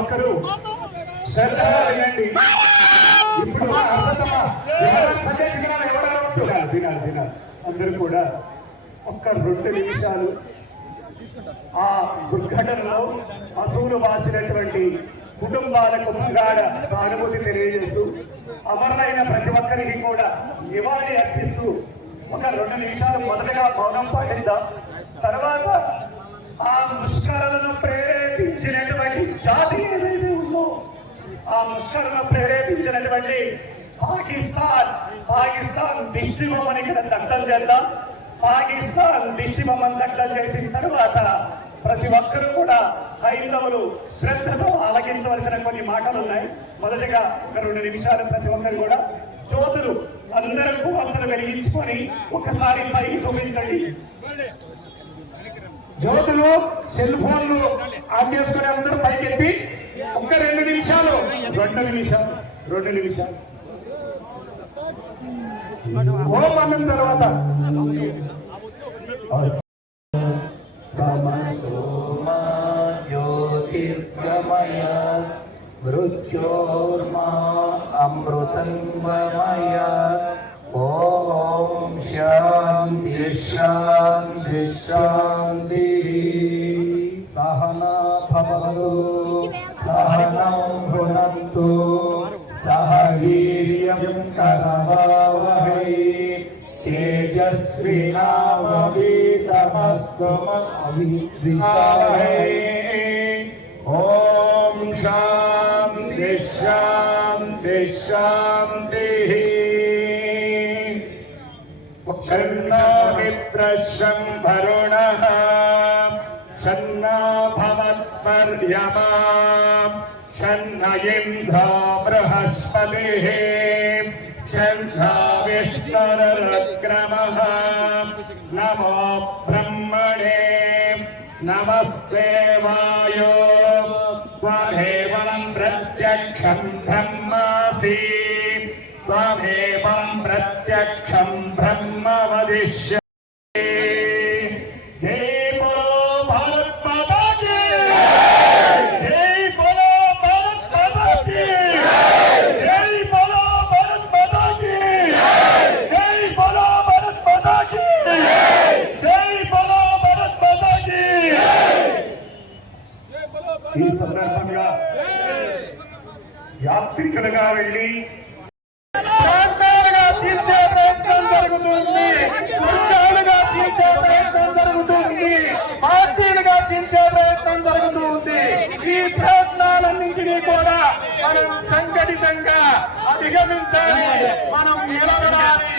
ఒక్కరు శ్రద్ధగా వినండి. ఇప్పుడు వినాలి అందరూ కూడా ఒక్క 2 నిమిషాలు ఆ దుర్ఘటనలో అసూలు వాసినటువంటి కుటుంబాలకు ముంగాడ సానుభూతి తెలియజేస్తూ అమరులైన ప్రతి ఒక్కరికి కూడా నివాళి అర్పిస్తూ ఒక 2 నిమిషాలు మొదటగా మౌనం పాటిద్దాం. తర్వాత ఆ ముష్కరులను ప్రేరేపించినటువంటి జాతి ఏదైతే ఉందో ఆ ముష్కరులను ప్రేరేపించినటువంటి పాకిస్తాన్ దిష్టి బొమ్మని ఇక్కడ దగ్ధం చేద్దాం. పాకిస్తాన్ దిష్టి బొమ్మను దగ్ధం చేసిన తర్వాత ప్రతి ఒక్కరూ కూడా హైందవులు శ్రద్ధతో ఆలకించవలసిన కొన్ని మాటలు ఉన్నాయి. మొదటగా ఒక 2 నిమిషాలు ప్రతి ఒక్కరు కూడా జ్యోతులు అందరూ వంతలు వెలిగించుకొని ఒకసారి పైకి చూపించండి. జ్యోతులు సెల్ ఫోన్లు ఆన్ చేసుకుని అందరూ పైకెత్తి ఒక 2 నిమిషాలు 2 నిమిషాలు ఓం అన్న తర్వాత జ్యోతిర్గమయ మృత్యోర్మా అమృతంగమయ. ఓం శాంతి శాంతి శాంతి. సహనా భవతు సహనౌ భునక్తు సహ వీర్యం కరవావహై తేజస్వినావధీతమస్తు మా విద్విషావహై. ఓం శాంతి శాంతి శాంతి. షన్నో మిత్రశం వరుణః షన్నో భవత్పర్యమా షన్న ఇంద్రో బృహస్పతిః షన్నో విష్ణురుక్రమః. నమో బ్రహ్మణే నమస్తే వాయో త్వమేవం ప్రత్యక్షం బ్రహ్మాసి త్వమేవం ప్రత్యక్షం బ్రహ్మ వదిష్యసి. జై బోలో భారత్ మాతా కీ జై. బోలో భారత్ మాతా కీ జై. బోలో భారత్ మాతా కీ జై. బోలో భారత్ మాతా కీ జై. బోలో భారత్ మాతా కీ. ఈ సందర్భంగా యాత్రికులుగా వెళ్ళి ప్రాంతాలుగా తీర్చే ప్రయత్నం జరుగుతుంది, వర్గాలుగా తీర్చే ప్రయత్నం జరుగుతుంది, పార్టీలుగా తీర్చే ప్రయత్నం జరుగుతుంది. ఈ ప్రయత్నాలన్నింటినీ కూడా మనం సంఘటితంగా అధిగమించాలి, మనం నిలబడాలి.